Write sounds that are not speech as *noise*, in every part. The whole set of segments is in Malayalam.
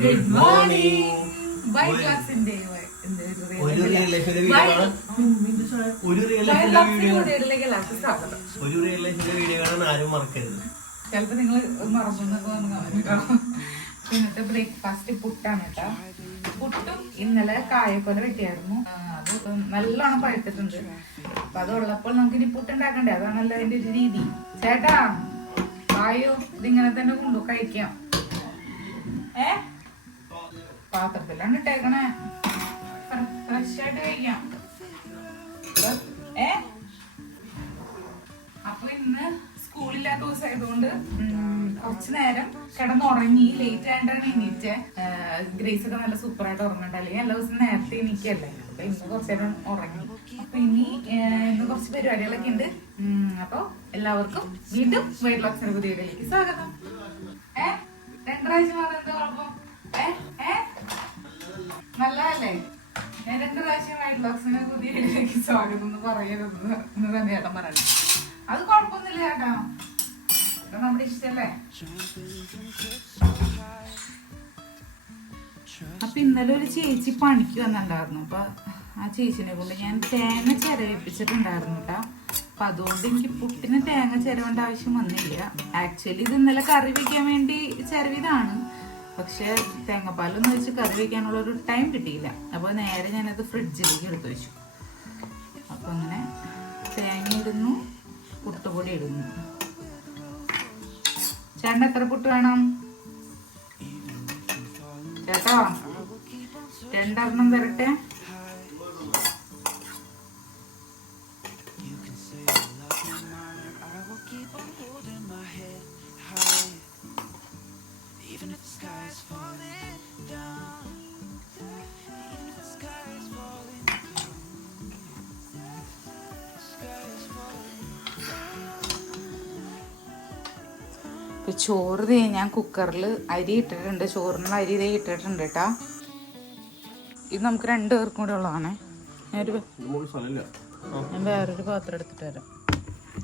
ഗുഡ് മോർണിംഗ് വൈറ്റ് ക്ലാസിന്റെ ഒരു റിയൽ കാണാൻ ഒരു റിയൽ ലൈഫിന്റെ വീഡിയോ ഒരു റിയൽ ലൈഫിന്റെ വീഡിയോ കാണാൻ ആരും മറക്കരുത്. ചിലപ്പോ നിങ്ങൾ ഇന്നത്തെ ബ്രേക്ക്ഫാസ്റ്റ് പുട്ടാണ് കേട്ടോ. പുട്ടും ഇന്നലെ കായക്കൊല വെട്ടിയായിരുന്നു. അത് നല്ലോണം പഴുത്തിട്ടുണ്ട്. അപ്പൊ അത് ഉള്ളപ്പോൾ നമുക്ക് ഇനി പുട്ടുണ്ടാക്കണ്ടേ? അതാണല്ലോ അതിന്റെ ഒരു രീതി. ചേട്ടാ വായു ഇതിങ്ങനെ തന്നെ കൊണ്ടു കഴിക്കാം. ഏ? പാത്രത്തിലാണ് ഇട്ടേക്കണേ. ഫ്രഷ് ആയിട്ട് കഴിക്കാം. ഏ? അപ്പൊ ഇന്ന് സ്കൂളില്ലാത്ത ദിവസമായതുകൊണ്ട് കുറച്ച് നേരം കിടന്നുറങ്ങി ലേറ്റ് ആയിട്ടാണ് എണീറ്റ്. ഗ്രേസ് ഒക്കെ നല്ല സൂപ്പറായിട്ട് ഉറങ്ങണ്ടല്ലേ എല്ലാ ദിവസം നേരത്തെ എണീക്കല്ലേ? അപ്പൊ ഇന്ന് കുറച്ചു നേരം ഉറങ്ങി. അപ്പൊ ഇനി ഇന്ന് കുറച്ച് പരിപാടികളൊക്കെ ഉണ്ട് അപ്പൊ എല്ലാവർക്കും വീണ്ടും വെയിറ്റ് ലോക്സിന്റെ പുതിയ വീഡിയോയിലേക്ക് സ്വാഗതം. ഏ? രണ്ടാഴ്ച മാറി എന്താ കുഴപ്പം? ഏ? ഏ? നല്ലതല്ലേ? ഞാൻ രണ്ട് പ്രാവശ്യം വൈറ്റ് ബോക്സിന് പുതിയ വീട്ടിലേക്ക് സ്വാഗതം എന്ന് പറയരുത് എന്ന് തന്നെ ചേട്ടൻ പറയണം അത് കുഴപ്പമൊന്നുമില്ല ചേട്ടാ ഇത് നമ്മുടെ ഇഷ്ടല്ലേ? അപ്പൊ ഇന്നലെ ഒരു ചേച്ചി പണിക്ക് വന്നിട്ടുണ്ടായിരുന്നു. അപ്പൊ ആ ചേച്ചിനെ കൊണ്ട് ഞാൻ തേങ്ങ ചിരവിപ്പിച്ചിട്ടുണ്ടായിരുന്നു കേട്ടോ അപ്പൊ അതുകൊണ്ട് എനിക്ക് പുട്ടിന് തേങ്ങ ചിരവേണ്ട ആവശ്യം വന്നില്ല. ആക്ച്വലി ഇത് ഇന്നലെ കറി വെക്കാൻ വേണ്ടി ചിരവിതാണ് പക്ഷെ തേങ്ങാപ്പാലൊന്നും വെച്ച് കറി വെക്കാനുള്ള ഒരു ടൈം കിട്ടിയില്ല. അപ്പോൾ നേരെ ഞാനത് ഫ്രിഡ്ജിലേക്ക് എടുത്തു വെച്ചു. അപ്പൊ അങ്ങനെ തേങ്ങ ഇടുന്നു പുട്ടുപൊടി ഇടുന്നു. ചേട്ടൻ എത്ര പുട്ട് വേണം? ചേട്ടാ രണ്ടെണ്ണം തരട്ടെ? ഇപ്പൊ ചോറ് തേ ഞാൻ കുക്കറിൽ അരി ഇട്ടിട്ടുണ്ട്. ചോറിനുള്ള അരി തേ ഇട്ടിട്ടുണ്ട് കേട്ടാ ഇത് നമുക്ക് രണ്ട് പേർക്കും കൂടെ ഉള്ളതാണേ. ഞാനൊരു ഞാൻ വേറൊരു പാത്രം എടുത്തിട്ട് വരാം.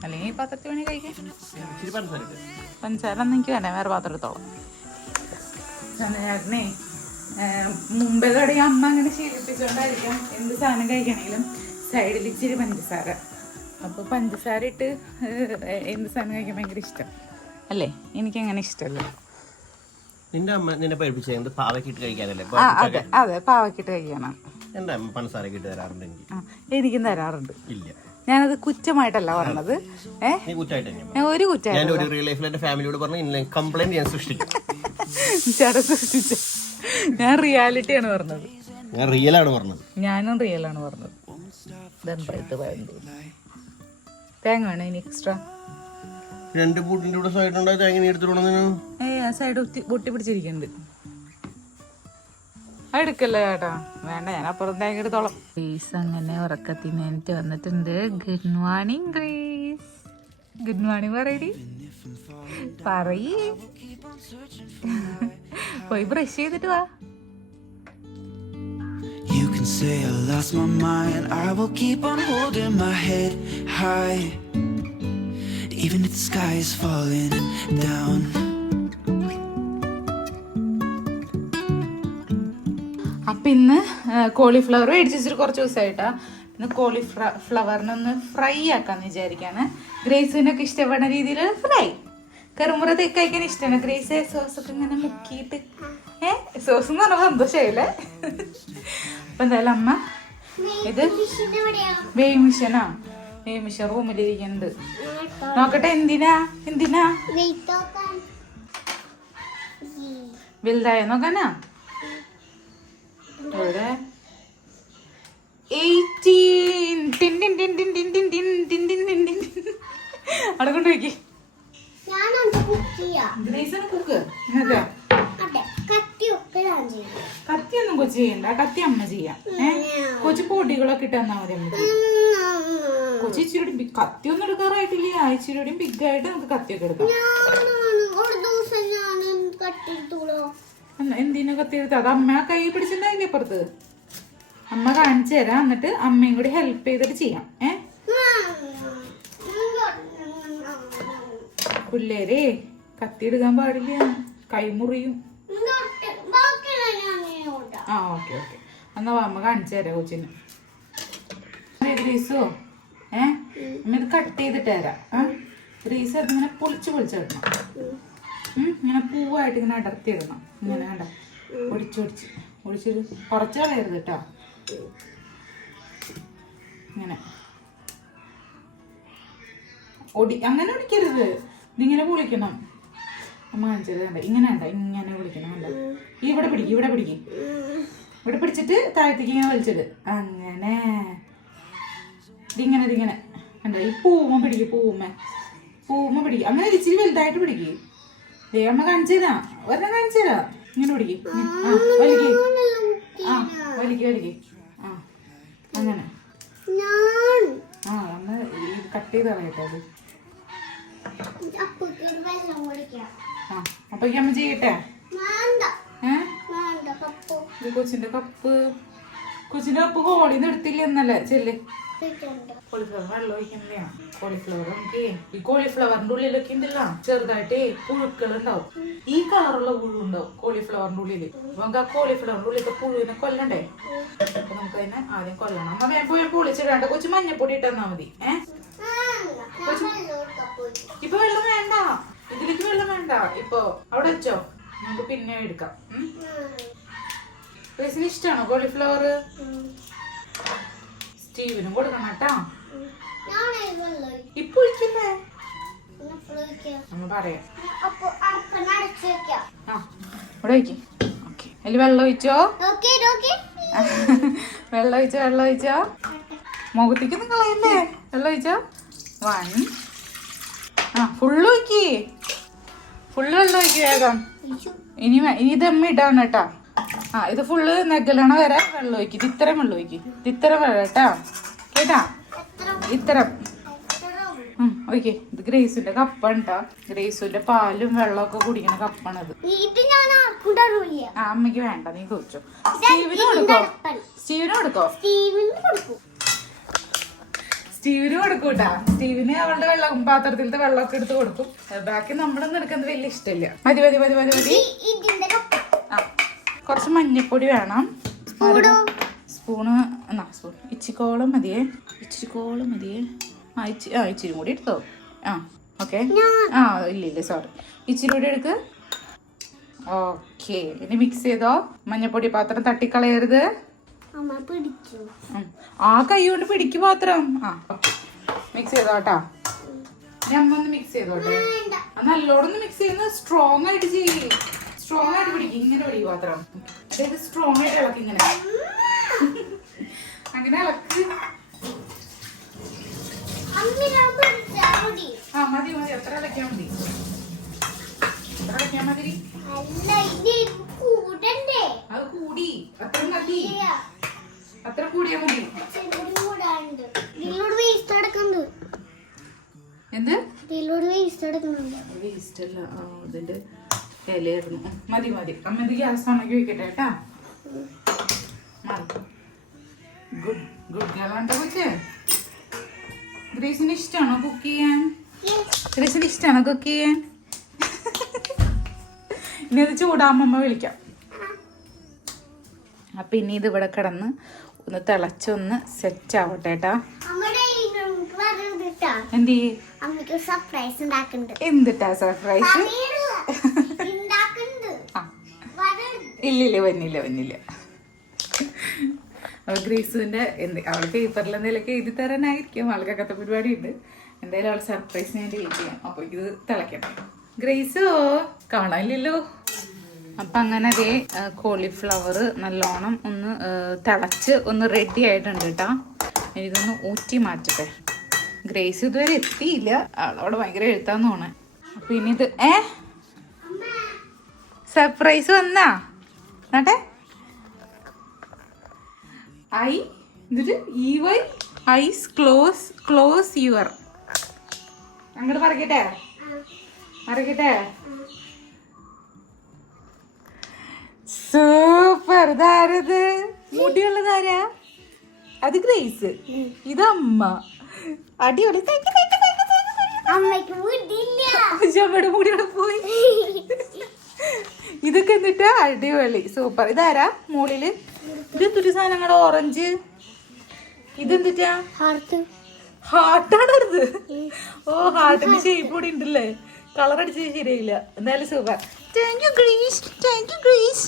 അല്ലെങ്കിൽ ഈ പാത്രത്തിൽ വേണേ കഴിക്കാം. പഞ്ചസാര. ഒന്നും എനിക്ക് വേണേ വേറെ പാത്രം എടുത്തോളാം. ചേട്ടനെ മുമ്പേ കടയി അമ്മ അങ്ങനെ ശീലിപ്പിച്ചുകൊണ്ടായിരിക്കാം എന്ത് സാധനം കഴിക്കണമെങ്കിലും സൈഡിൽ ഇച്ചിരി പഞ്ചസാര. അപ്പോൾ പഞ്ചസാര ഇട്ട് എന്ത് സാധനം കഴിക്കാൻ ഭയങ്കര ഇഷ്ടം? അല്ലേ? എനിക്ക് അങ്ങനെ ഇഷ്ടമല്ല. നിന്റെ അമ്മ നിന്നെ പഠിപ്പിച്ചത് പാവയ്ക്ക് ഇട്ട് കഴിക്കാനല്ലേ? അതെ അതെ പാവക്കിട്ട് കഴിക്കണം എന്റെ അമ്മ ഇട്ട് തരാറുണ്ട് എനിക്ക് ആ എനിക്കും തരാറുണ്ട്. ഇല്ല. ഞാനത് കുറ്റമായിട്ടല്ല പറഞ്ഞത്. ഏ? നീ കുറ്റായിട്ട് ഞാൻ ഒരു കുറ്റമായിട്ട് ഞാൻ ഒരു റിയൽ ലൈഫിൽ ഫാമിലിയോട് പറഞ്ഞു കംപ്ലൈന്റ് ഞാൻ സൃഷ്ടിക്കും. ചേട്ടൻ സൃഷ്ടിച്ച. ഞാൻ റിയാലിറ്റിയാണ് പറഞ്ഞത്. ഞാൻ റിയൽ ആണ് പറഞ്ഞത്. ഞാനും റിയലാണ് പറഞ്ഞത്. പറയുന്നത് തേങ്ങ വേണോ ഇനി എക്സ്ട്രാ രണ്ട് പൂട്ടിന്റെ കൂടെ സൈഡ് ഉണ്ടായി തേങ്ങ നീ എടുത്തിട്ടുണ്ടെന്ന് ഏ ആ സൈഡ് പൊട്ടി പിടിച്ചിരിക്കുന്നുണ്ട്. അത് എടുക്കല്ലേ ചേട്ടാ? വേണ്ട ഞാൻ അപ്പുറം തേങ്ങ എടുത്തോളാം. ഗ്രേസ് അങ്ങനെ ഉറക്കത്തിന് എനിക്ക് വന്നിട്ടുണ്ട്. Good morning Grace good morning പറയടി പറയേ. പോയി ബ്രഷ് ചെയ്തിട്ട് വാ. You can say I lost my mind. I will keep on holding my head high. Even if the sky is falling down. അപ്പം ഇന്ന് കോളിഫ്ലവർ മേടിച്ച് വെച്ചിട്ട് കുറച്ച് ദിവസമായിട്ടാ. ഇന്ന് കോളിഫ്ല ഫ്ലവറിനൊന്ന് ഫ്രൈ ആക്കാന്ന് വിചാരിക്കാണ്. ഗ്രേസിനൊക്കെ ഇഷ്ടപ്പെടുന്ന രീതിയിൽ ഫ്രൈ കറുമുറ കഴിക്കാൻ ഇഷ്ടമാണ് ഗ്രേസ് സോസ് ഒക്കെ ഇങ്ങനെ മുക്കിയിട്ട് ഏ സോസ് എന്ന് പറഞ്ഞാൽ സന്തോഷമായില്ലേ അപ്പം എന്തായാലും അമ്മ ഇത് വേവ് മിഷനാ മിഷ റൂമിലിരിക്കുന്നത് നോക്കട്ടെ എന്തിനാ എന്തിനാ വലുതായ നോക്കാനാ ഇവിടെ അവിടെ കൊണ്ട് വെക്കി കത്തിയൊന്നും കൊച്ചു ചെയ്യണ്ട കത്തി അമ്മ ചെയ്യാം കൊച്ചു പൊടികളൊക്കെ ഇട്ട് തന്നാ മതി അമ്മ ഇച്ചിരി ഒന്നും എടുക്കാറായിട്ടില്ല. ഈ ആഴ്ചയിലൂടെയും ബിഗ് ആയിട്ട് നമുക്ക് കത്തിയൊക്കെ എടുക്കാം. എന്തിനാ കത്തി എടുത്ത് അത് അമ്മ കൈ പിടിച്ചിട്ടുണ്ടായില്ലേ അപ്പുറത്ത്? അമ്മ കാണിച്ചു തരാം. എന്നിട്ട് അമ്മയും കൂടി ഹെൽപ്പ് ചെയ്തിട്ട് ചെയ്യാം. ഏ? പിള്ളേരെ കത്തി എടുക്കാൻ പാടില്ല കൈമുറിയും ആ ഓക്കെ ഓക്കെ. എന്നാ അമ്മ കാണിച്ചു തരാം കൊച്ചിന്. ഗ്രീസോ ഏ? അമ്മ ഇത് കട്ട് ചെയ്തിട്ട് തരാം. റീസ് ഇങ്ങനെ പൊളിച്ച് പൊളിച്ചിടണം ഇങ്ങനെ പൂവായിട്ട് ഇങ്ങനെ അടർത്തി ഇടണം. ഇങ്ങനെ കണ്ടോ? ഒടിച്ചൊടിച്ച് ഒടിച്ച് ഒടിച്ചിട്ട് കുറച്ച് കളയരുത് കേട്ടോ ഇങ്ങനെ. ഒടി അങ്ങനെ ഒടിക്കരുത്. ഇതിങ്ങനെ പൊളിക്കണം. അമ്മ കണ്ട? ഇങ്ങനെ കണ്ട? ഇങ്ങനെ പൊളിക്കണം കണ്ട? ഇവിടെ പിടിക്കും ഇവിടെ പിടിക്കും. ഇവിടെ പിടിച്ചിട്ട് താഴത്തേക്ക് ഇങ്ങനെ വലിച്ചത് അങ്ങനെ. ഇതിങ്ങനെ ഇതിങ്ങനെ. കണ്ടോ? ഈ പൂവുമ്മ പിടിക്കും പൂവുമ്മ പൂവുമ്മ പിടിക്കും. അങ്ങനെ ഇച്ചിരി വലുതായിട്ട് പിടിക്കും. ദേവമ്മ കാണിച്ചു തരാം. ഒരെണ്ണം കാണിച്ചു തരാം. ഇങ്ങനെ പിടിക്കും. ആ വലിക്ക്. ആ വലിക്ക് വലിക്ക്. ആ അങ്ങനെ. ആ ഒന്ന് ഈ കട്ട് ചെയ്ത് കളയട്ടെ അത്. ആ അപ്പൊ അമ്മ ചെയ്യട്ടെ? ഏ? കൊച്ചിന്റെ കപ്പ്. കൊച്ചിന്റെ കപ്പ് ഹോളിന്ന് എടുത്തില്ല എന്നല്ലേ ചെല്ലേ. കോളിഫ്ലവർ വെള്ളം കോളിഫ്ലവർ നമുക്ക് ഈ കോളിഫ്ലവറിന്റെ ഉള്ളിലൊക്കെ ഉണ്ടല്ലോ. ചെറുതായിട്ട് പുഴുക്കൾ ഉണ്ടാവും ഈ കളറുള്ള പുഴു ഉണ്ടാവും കോളിഫ്ലവറിന്റെ ഉള്ളിൽ നമുക്ക് ആ കോളിഫ്ലവറിന്റെ ഉള്ളിലത്തെ പുഴുവിനെ കൊല്ലണ്ടേ? അപ്പൊ നമുക്ക് അതിനെ ആദ്യം കൊല്ലണം. അമ്മ വേഗം പോയി പൊളിച്ചിടാണ്ട് കൊച്ചു മഞ്ഞപ്പൊടി ഇട്ടെന്നാ മതി. ഏഹ് ഇപ്പൊ വെള്ളം വേണ്ട. ഇതിലേക്ക് വെള്ളം വേണ്ട. ഇപ്പൊ അവിടെ വെച്ചോ. നമുക്ക് പിന്നെ എടുക്കാം. ഇഷ്ടമാണോ കോളിഫ്ലവർ സ്റ്റീവിനും കൊടുക്കണം കേട്ടോ. ഇപ്പൊ ഒഴിക്കില്ലേ അതിൽ വെള്ളം ഒഴിച്ചോ? *laughs* വെള്ളം ഒഴിച്ചോ വെള്ളം ഒഴിച്ചോ? മുഖത്തേക്ക് നിങ്ങൾ കളയല്ലേ? വെള്ളം ഒഴിച്ചോ? വൺ. ആ ഫുള്ള് ഒഴിക്കി. ഫുള്ള് വെള്ളം ഒഴിക്കുക വേഗം. ഇനി ഇനി ദമ്മ ഇടാണ് കേട്ടാ. ആ ഇത് ഫുള്ള് നെഗലണ വരെ വെള്ളം ഒഴിക്കും. ഇത് ഇത്തരം വെള്ളം ഒഴിക്കും. ഇത് ഇത്തരം വെള്ളം കേട്ടാ? കേട്ടാ? ഇത്തരം ഒഴിക്ക്. ഇത് ഗ്രേസിന്റെ കപ്പാണ് കേട്ടാ ഗ്രേസിന്റെ പാലും വെള്ളവും ഒക്കെ കുടിക്കുന്ന കപ്പാണത് ആ അമ്മയ്ക്ക് വേണ്ട നീ കൊടുക്കോ? സ്റ്റീവിന് കൊടുക്കോ? സ്റ്റീവിന് കൊടുക്കും. സ്റ്റീവിന് കൊടുക്കൂട്ടാ സ്റ്റീവിന് അവളുടെ വെള്ളം പാത്രത്തിലത്തെ വെള്ളമൊക്കെ എടുത്ത് കൊടുക്കും. ബാക്കി നമ്മളൊന്നും എടുക്കുന്നത് വലിയ ഇഷ്ടമില്ല. മതി മതി മതി മതി മതി ഈ- ഇതിന്റെ കപ്പ ആ കുറച്ച് മഞ്ഞപ്പൊടി വേണം. സ്പൂണ്? എന്നാ സ്പൂൺ. ഇച്ചിക്കോളം മതിയേ. ഇച്ചിരിക്കോളം മതിയേ. ആ ഇച്ചി ആ ഇച്ചിരി കൂടി എടുത്തോ. ആ ഓക്കെ. ആ ഇല്ല ഇല്ല സോറി ഇച്ചിരി കൂടി എടുക്ക്. ഓക്കെ. ഇനി മിക്സ് ചെയ്തോ? മഞ്ഞപ്പൊടി പാത്രം തട്ടിക്കളയരുത്. ആ കൈ കൊണ്ട് പിടിക്കു പാത്രം. ആ മിക്സ് ചെയ്തോ കേട്ടാ? ഞാൻ ഒന്ന് മിക്സ് ചെയ്തോട്ടെ. നല്ലോണം മിക്സ് ചെയ്യുന്നത് സ്ട്രോങ് ആയിട്ട് ചെയ്യ്. സ്ട്രോങ് ആയിട്ട് പിടിക്കും. ഇങ്ങനെ പിടിക്കും പാത്രം അതായത് സ്ട്രോങ് ആയിട്ട് ഇളക്കി ഇങ്ങനെ. അങ്ങനെ ഇളക്ക്. ആ മതി മതി. എത്ര ഇളക്കിയാൽ മതി. എത്ര ഇളക്കിയാൽ മതി. മതി മതി. അമ്മ ഇത് ഗ്യാസ് ആണെങ്കിൽ വെക്കട്ടെ കേട്ടാ. ഗുഡ് ഗുഡ് ഗേളാണ്ട കൊച്ചേ ഗ്രേസിന് ഇഷ്ടമാണോ കുക്ക് ചെയ്യാൻ? ഗ്രേസിന് ഇഷ്ടമാണോ കുക്ക് ചെയ്യാൻ? ഇനി അത് ചൂടാമ്മ വിളിക്കാം. അപ്പൊ ഇനി ഇത് ഇവിടെ കിടന്ന് ഒന്ന് തിളച്ചൊന്ന് സെറ്റ് ആവട്ടെ കേട്ടാ എന്ത്? സർപ്രൈസ് എന്തിട്ടാ സർപ്രൈസ് ഇല്ലില്ല വന്നില്ല വന്നില്ല. അവൾ ഗ്രേസുവിന്റെ എന്ത് അവൾ പേപ്പറിൽ എന്തെങ്കിലുമൊക്കെ എഴുതി തരാനായിരിക്കും. ആൾക്ക് അകത്ത പരിപാടി ഉണ്ട് എന്തായാലും അവൾ സർപ്രൈസ് ഞാൻ വെയിറ്റ് ചെയ്യാം. അപ്പൊ ഇത് തിളക്കട്ടെ. ഗ്രേസോ കാണാനില്ലല്ലോ. അപ്പൊ അങ്ങനെ അതേ കോളിഫ്ലവർ നല്ലോണം ഒന്ന് തിളച്ച് ഒന്ന് റെഡി ആയിട്ടുണ്ട് കേട്ടാ. ഇതൊന്ന് ഊറ്റി മാറ്റട്ടെ. ഗ്രേസ് ഇതുവരെ എത്തിയില്ല. അവളവിടെ ഭയങ്കര എഴുത്താന്ന് തോന്നേ അപ്പൊ ഇനി ഇത് ഏ? സർപ്രൈസ് വന്നാ? നോട്ടെ ഐ എന്നിട്ട് E Y eyes close close your. അങ്ങോട്ട് പറക്കട്ടെ പറക്കട്ടെ സൂപ്പർ ഇതാരത് മുടിയുള്ളത് ആരാ? അത് ഗ്രേസ്. ഇതമ്മ അമ്മ. അടിപൊളി. Thank you, thank you, thank you, thank you, thank you. അമ്മയ്ക്ക് വിടില്ല ചെമ്മയുടെ മുടി പോയി. *laughs* ഇതൊക്കെ എന്നിട്ട് അടിപൊളി. സൂപ്പർ. ഇതാരാ മുകളിൽ ഇത് സാധനങ്ങളുടെ ഓറഞ്ച്. ഇതെന്തിട്ടാ ഹാർട്ട് ഹാർട്ടാണ് ഇത്? ഓ ഹാർട്ടിന്റെ ഷേപ്പ് കൂടി ഉണ്ടല്ലേ? കളർ അടിച്ചത് ശരിയായില്ല. എന്തായാലും super. Thank you Grace thank you Grace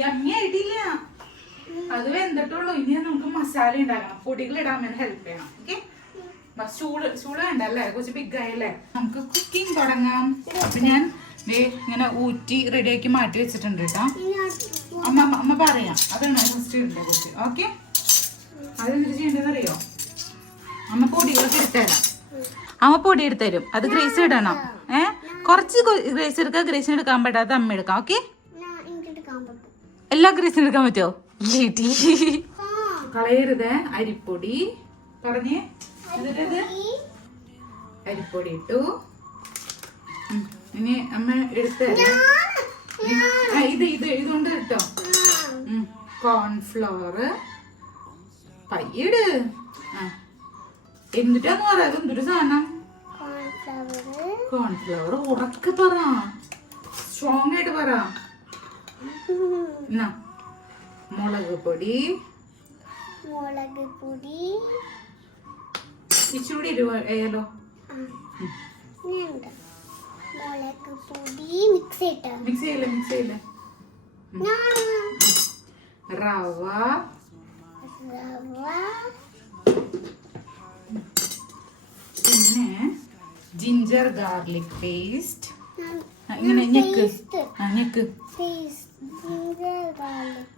yummy ആയിട്ടില്ല അത് വെന്തിട്ടുള്ളൂ. ഇനി നമുക്ക് മസാല ഉണ്ടാക്കണം പൊടികൾ ഇടാൻ വേണ്ടി ഹെൽപ്പ് ചെയ്യണം. ഓക്കെ ചൂട് ചൂട് വേണ്ട അല്ലേ? കുറച്ച് ബിഗ് ആയല്ലേ? നമുക്ക് കുക്കിംഗ് തുടങ്ങാം. അപ്പൊ ഞാൻ ഇങ്ങനെ ഊറ്റി റെഡിയാക്കി മാറ്റി വെച്ചിട്ടുണ്ട് കേട്ടോ. അമ്മ അമ്മ- പറയാം. അതാണ് ഫസ്റ്റ് കുറച്ച്. ഓക്കെ അതെന്ത് ചെയ്യേണ്ടതെന്ന് അറിയോ? അമ്മ പൊടികളൊക്കെ എടുത്തുതരാം. അമ്മ പൊടി എടുത്തരും അത് ഗ്രേസ് ഇടണം. ഏ? കുറച്ച് ഗ്രേസ് എടുക്കുക ഗ്രേസിന് എടുക്കാൻ പറ്റാത്ത അമ്മ എടുക്കാം. ഓക്കെ എല്ലാ ഗ്രേസിനും എടുക്കാൻ പറ്റുമോ ആ കളയരുത്. അരിപ്പൊടി. പറഞ്ഞേ. എന്നിട്ടത് അരിപ്പൊടി ഇട്ടു. ഇനി അമ്മ എടുത്ത ഇത് ഇത് ഇതുകൊണ്ട് കിട്ടോ. കോൺഫ്ലവർ പയ്യട്. ആ. എന്നിട്ടാന്ന് പറയാ എന്തൊരു സാധനം? കോൺഫ്ലവർ. ഉറക്കെ പറ. സ്ട്രോങ് ആയിട്ട് പറ. എന്നാ. മുളക് പൊടി. മുളക് പൊടി. ഇച്ചിരി ഞാനുണ്ട് മുളക് പൊടി മിക്സ് ചെയ്തിട്ട് മിക്സ് ചെയ്യില്ല മിക്സ് ചെയ്യില്ല? റവ. റവ. പിന്നെ ജിഞ്ചർ ഗാർലിക് പേസ്റ്റ് ഇങ്ങനെ ഞെക്ക്. ഞെക്ക്. Paste ginger garlic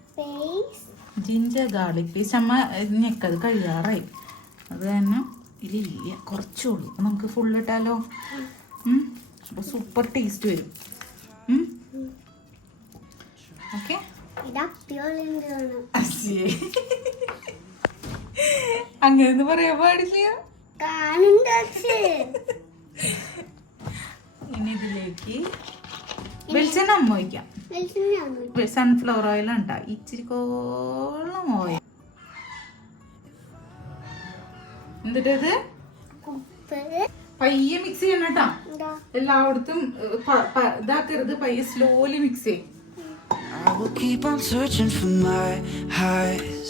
ginger garlic paste അമ്മ ഞെക്കത് കഴിയാറായി. അത് തന്നെ ഇതിലില്ല കുറച്ചുള്ളൂ. അപ്പം നമുക്ക് ഫുൾ ഇട്ടാലോ? ഉം. അപ്പൊ സൂപ്പർ ടേസ്റ്റ് വരും. ഓക്കെ അങ്ങനെ പറയാൻ പാടില്ല. ഇനി ഇതിലേക്ക് വെളിച്ചെണ്ണ അമ്മ വയ്ക്കാം സൺഫ്ലവർ ഓയിൽ ഉണ്ടാ? ഇച്ചിരി കോളം ഓയിൽ എന്നിട്ടത് പയ്യെ മിക്സ് ചെയ്യണം കേട്ടാ. എല്ലായിടത്തും ഇതാക്കരുത്. പയ്യെ സ്ലോലി മിക്സ് ചെയ്യും. I will keep on searching for my highs.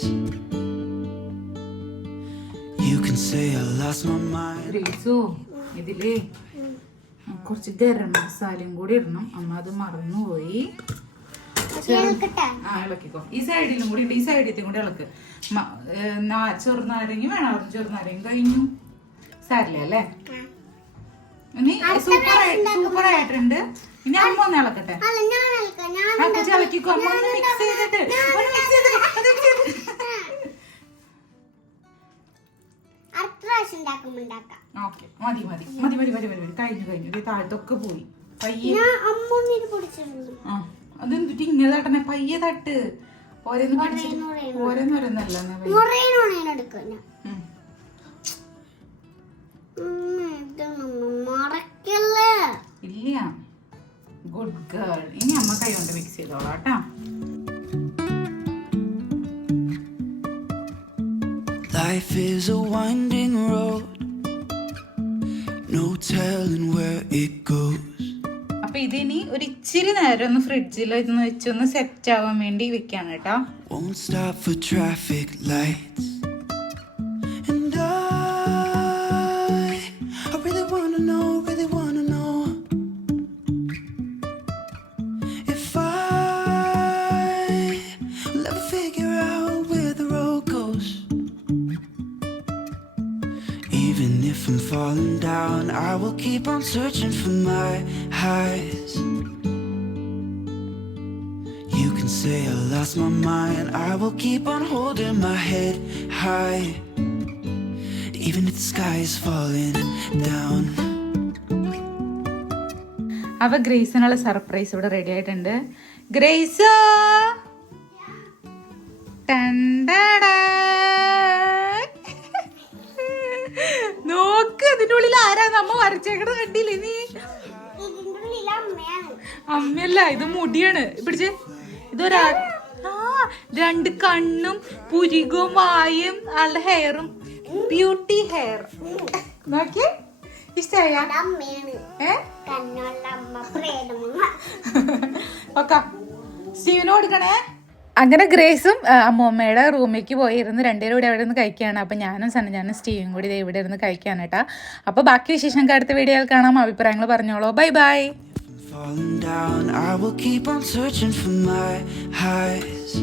You can say I lost my mind. ഇതിൽ കുറച്ച് ഗരം മസാലയും കൂടി ഇടണം. അമ്മ അത് മറന്നുപോയി. ആ ഇളക്കിക്കോ. ഈ സൈഡിലും കൂടി ഉണ്ട് ഈ സൈഡിലും കൂടി ഇളക്ക്. ചെറുനാരങ്ങ വേണം. ചെറുനാരങ്ങ കഴിഞ്ഞു. സാരില്ല അല്ലേ? ഇനി സൂപ്പർ സൂപ്പർ ആയിട്ടുണ്ട് ഇനി അമ്മ ഒന്ന് ഇളക്കട്ടെ. ഇളക്കിക്കോ. അമ്മ ഒന്ന് മിക്സ് ചെയ്തിട്ട്. മിക്സ് ചെയ്തിട്ട്. മതി മതി. മതി മതി മതി കഴിഞ്ഞു കഴിഞ്ഞു. താഴത്തൊക്കെ പോയി. പയ്യെ. ആ. അതെന്തിട്ട് ഇങ്ങനെ തട്ടണേ? പയ്യെ തട്ട്. ഓരോന്ന് പിടിച്ചിട്ട് ഓരോന്ന് ഓരോന്നല്ല ഇല്ല. ഗുഡ് ഗേൾ ഇനി അമ്മ കൈ കൊണ്ട് മിക്സ് ചെയ്തോളാം കേട്ടാ. Life is a ഇച്ചിരി നേരം ഒന്ന് ഫ്രിഡ്ജിൽ ഇതൊന്ന് വെച്ചൊന്ന് സെറ്റ് ആവാൻ വേണ്ടി വെക്കാണ് കേട്ടോ Won't stop for traffic lights. And I, I really wanna know, really wanna know if I will ever figure out where the road goes. Even if I'm falling down, I will keep on searching for my highs. My. I will keep on holding my head high. Even if the sky is falling down. അവ ഗ്രേസിനുള്ള സർപ്രൈസ് ഇവിടെ റെഡി ആയിട്ടുണ്ട്. ഗ്രേസ്! നോക്ക് അതിന്റെ ഉള്ളിൽ ആരാ നമ്മ വരച്ചേക്കണ കണ്ടില്ലേ നീ? ഇതിന്റെ അമ്മയല്ല ഇത് മുടിയാണ്. പിടിച്ച്. ഇതൊരാ രണ്ട് കണ്ണും പുരികും വായും ആളുടെ ഹെയറും ബ്യൂട്ടി ഹെയർ നോക്കി. ഓക്കെ സ്റ്റീവിന് കൊടുക്കണേ. അങ്ങനെ ഗ്രേസും അമ്മൂമ്മയുടെ റൂമിലേക്ക് പോയിരുന്നു. രണ്ടുപേരും കൂടി അവിടെ നിന്ന് കഴിക്കുകയാണ്. അപ്പോൾ ഞാനും സനജാനും സ്റ്റീവും കൂടി ദേ ഇവിടെ ഇരുന്ന് കഴിക്കാണ് കേട്ടോ. അപ്പോൾ ബാക്കി വിശേഷം അടുത്ത വീഡിയോയിൽ കാണാം. അഭിപ്രായങ്ങൾ പറഞ്ഞോളൂ. Bye bye. Falling down, I will keep on searching for my highs.